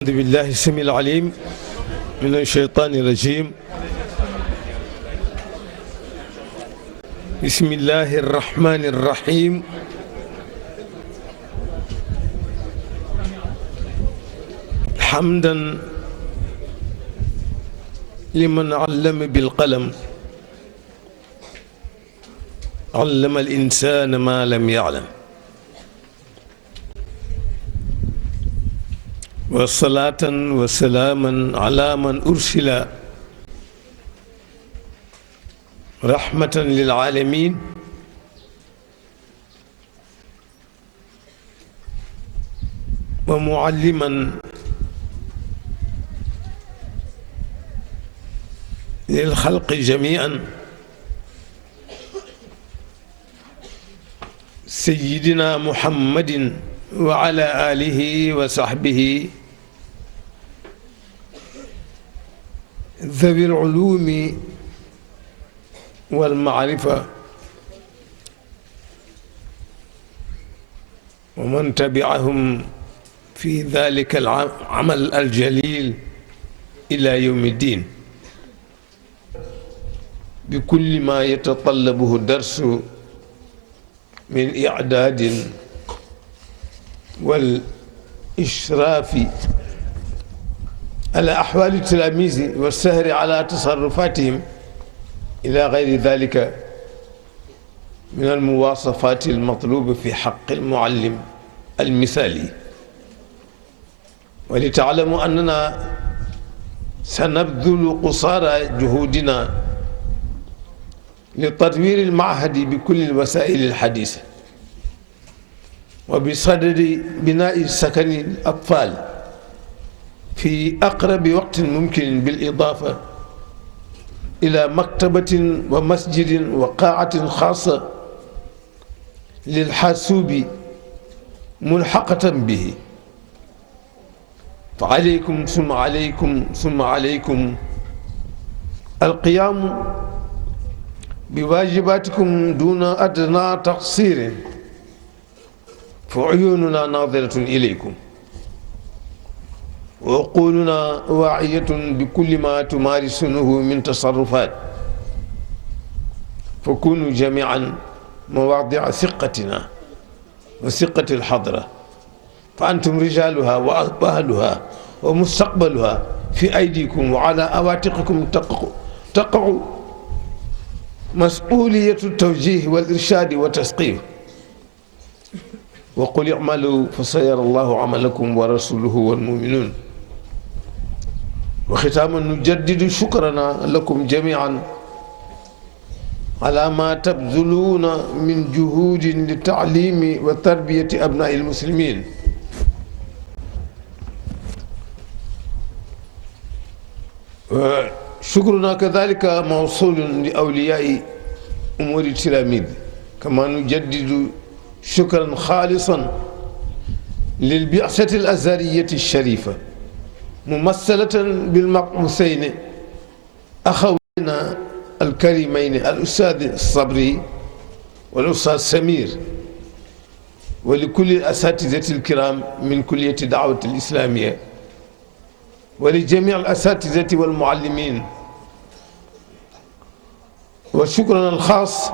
أعوذ بالله السميع العليم من الشيطان الرجيم. بسم الله الرحمن الرحيم. حمدا لمن علم بالقلم، علم الإنسان ما لم يعلم، وصلاة وسلاما على من أرسل رحمة للعالمين ومعلما للخلق جميعا، سيدنا محمد وعلى آله وصحبه ذوي العلوم والمعرفة ومن تبعهم في ذلك العمل الجليل إلى يوم الدين بكل ما يتطلبه الدرس من إعداد والإشراف على أحوال التلاميذ والسهر على تصرفاتهم إلى غير ذلك من المواصفات المطلوبة في حق المعلم المثالي. ولتعلموا أننا سنبذل قصارى جهودنا لتطوير المعهد بكل الوسائل الحديثة وبصدد بناء سكن الأطفال في أقرب وقت ممكن، بالإضافة إلى مكتبة ومسجد وقاعة خاصة للحاسوب ملحقة به. فعليكم ثم عليكم ثم عليكم القيام بواجباتكم دون أدنى تقصير، فعيوننا ناظرة إليكم وعقولنا واعية بكل ما تمارسونه من تصرفات، فكونوا جميعا مواضع ثقتنا وثقة الحضرة، فأنتم رجالها وأهلها ومستقبلها في أيديكم، وعلى أواتقكم تقع مسؤولية التوجيه والإرشاد والتثقيف. وقل اعملوا فسيرى الله عملكم ورسوله والمؤمنون. وختاما نجدد شكرنا لكم جميعا على ما تبذلون من جهود لتعليم وتربية أبناء المسلمين، وشكرنا كذلك موصول لأولياء أمور التلاميذ. كما نجدد شكرا خالصا للبعثة الأزهرية الشريفة ممثلة بالمبعوثين أخوينا الكريمين الأستاذ الصبري والأستاذ سمير، ولكل الأساتذة الكرام من كلية الدعوة الإسلامية، ولجميع الأساتذة والمعلمين. وشكرا الخاص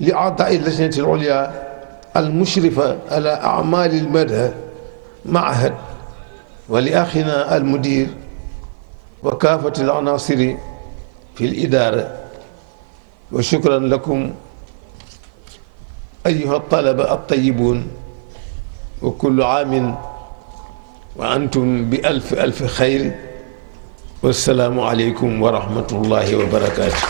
لأعضاء اللجنة العليا المشرفة على أعمال المدى معهد، ولأخنا المدير وكافة العناصر في الإدارة. وشكرا لكم أيها الطلبة الطيبون، وكل عام وأنتم بألف ألف خير، والسلام عليكم ورحمة الله وبركاته.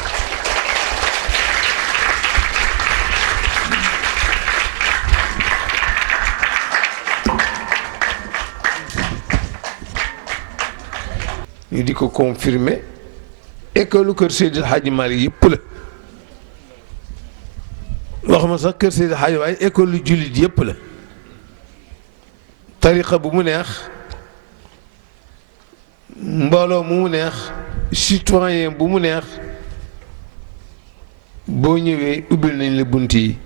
ñu di ko confirmer, école kër Seydil Hadji Malick yëpp la, wax ma sax kër Seydil Hadji, waaye école yu jullit yëpp la. tariqa bu mu neex, mbooloo mu neex, citoyen bu mu neex, boo ñëwee ubbil nañ la bunt yi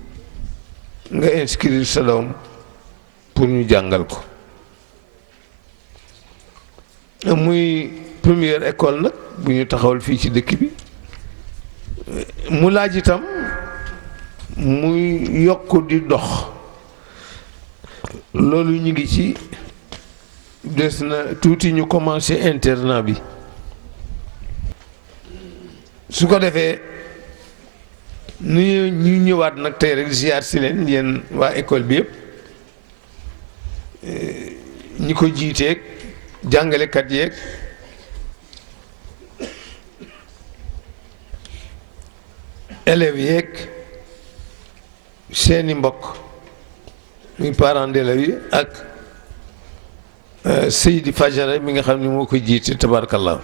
nga inscrire sa doom pour ñu jàngal ko. muy première école nag bu ñu taxawal fii ci dëkk bi mu laaj itam muy yokk di dox loolu ñu ngi ci des na tuuti ñu commencé internat bi su ko defee ñu ñëwaat nag tey rek ziar si leen yéen waa école bi yëpp ñi ko jiiteeg jàngalekat yeeg élèves yeeg seeni mbokk muy parents d'élèves yi ak Seydi Fajara mi nga xam ne moo ko jiite tabarakallah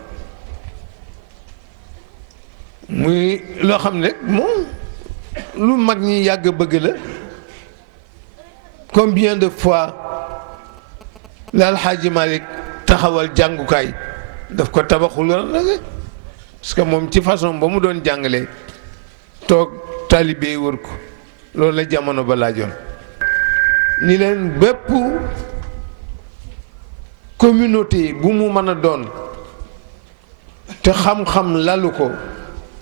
muy loo xam ne moom lu mag ñi yàgg bëgg la. Combien de fois la Alxaaji Malik taxawal jàngukaay daf ko tabaxul rek parce que moom ci façon ba mu doon jàngalee toog taalibe wër ko loolu la jamono ba laajoon ni leen bépp communauté bu mu mën a doon te xam-xam lalu ko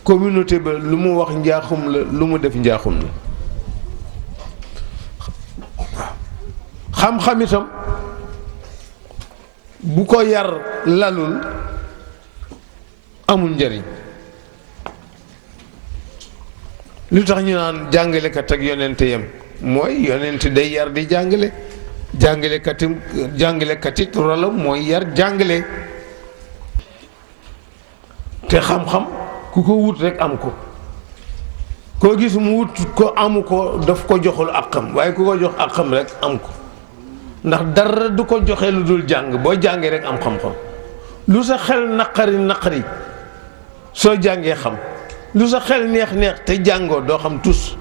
communauté ba lu mu wax njaaxum la lu mu def njaaxum la xam-xam itam bu ko yar lalul amul njëriñ lu tax ñu naan jàngalekat ak yonente yam mooy yonente day yar di jàngale jàngalekat it rolam mooy yar jàngale te xam-xam ku ko wut rek am ko koo gis mu wut ko amu ko daf ko joxul àqam waaye ku ko jox àqam rek am ko ndax dara du ko joxe lu dul jàng boo jàngee rek am xam-xam lu sa xel naqari soo jàngee xam lu sa xel neex te jàngoo doo xam tus